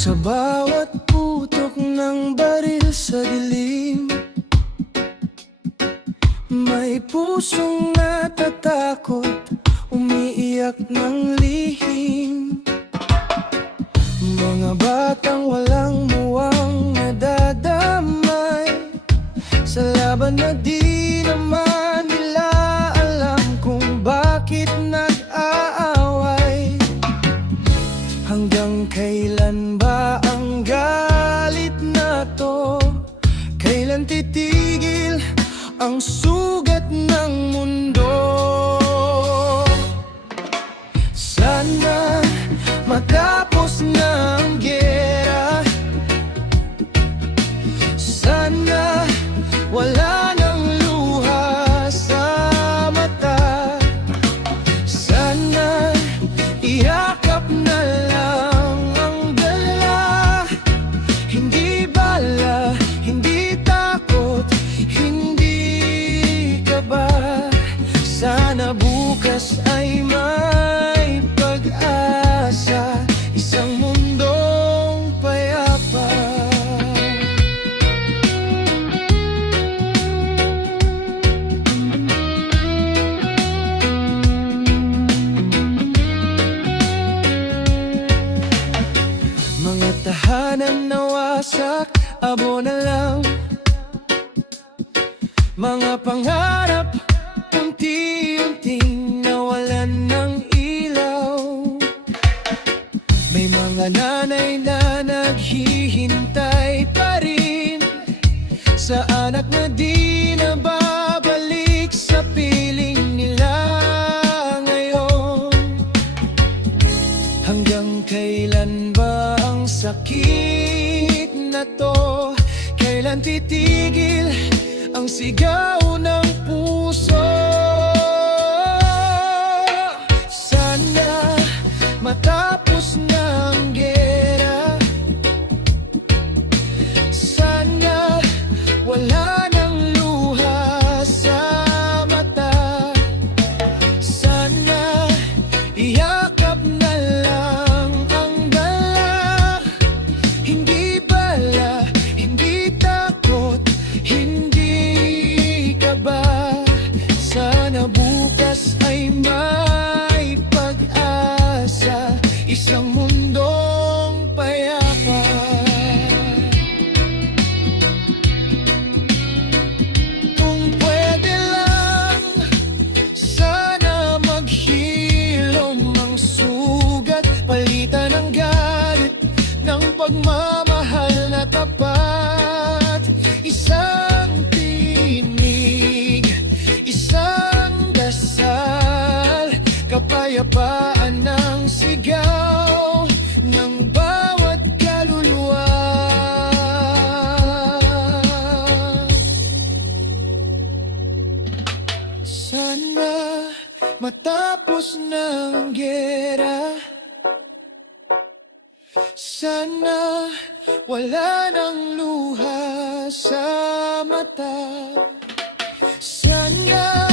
Sa bawat putok ng baril sa dilim, may pusong natatakot, umiiyak ng lihim. Mga batang walang muwang nadadamay sa laban na di naman nila alam kung bakit nag-aaway. Hanggang kailan ba ang galit na to? Kailan titigil ang sugat ng mundo? Sana matapos na ang giyera, sana wala nang luha sa mata, sana iyakap na lang ang dala. Hindi bala, hindi takot, hindi kaba. Sana bukas ay may pag-asa, isang mundong payapa. Mga tahanan nawasak, abo na lang. Mga pangarap unti-unting nawalan ng ilaw. May mga nanay na naghihintay pa rin sa anak na di na babalik sa piling nila ngayon. Hanggang kailan ba ang sakit na to? Kailan titigil ang sigaw ng puso? Sana matapos na ang giyera, sana wala nang luha sa mata, sana iyakap na lang ang dala. Hindi bala, hindi takot, hindi kaba. Sana bukas ay may pag-asa, isang mundong payapa. Kung pwede lang, sana maghilom ang sugat, palitan ang galit ng pagmamahal na tapat. Isang tinig, isang dasal, kapayapaan ng sigaw ng bawat kaluluwa. Sana matapos na ang giyera, sana wala nang luha sa mata, sana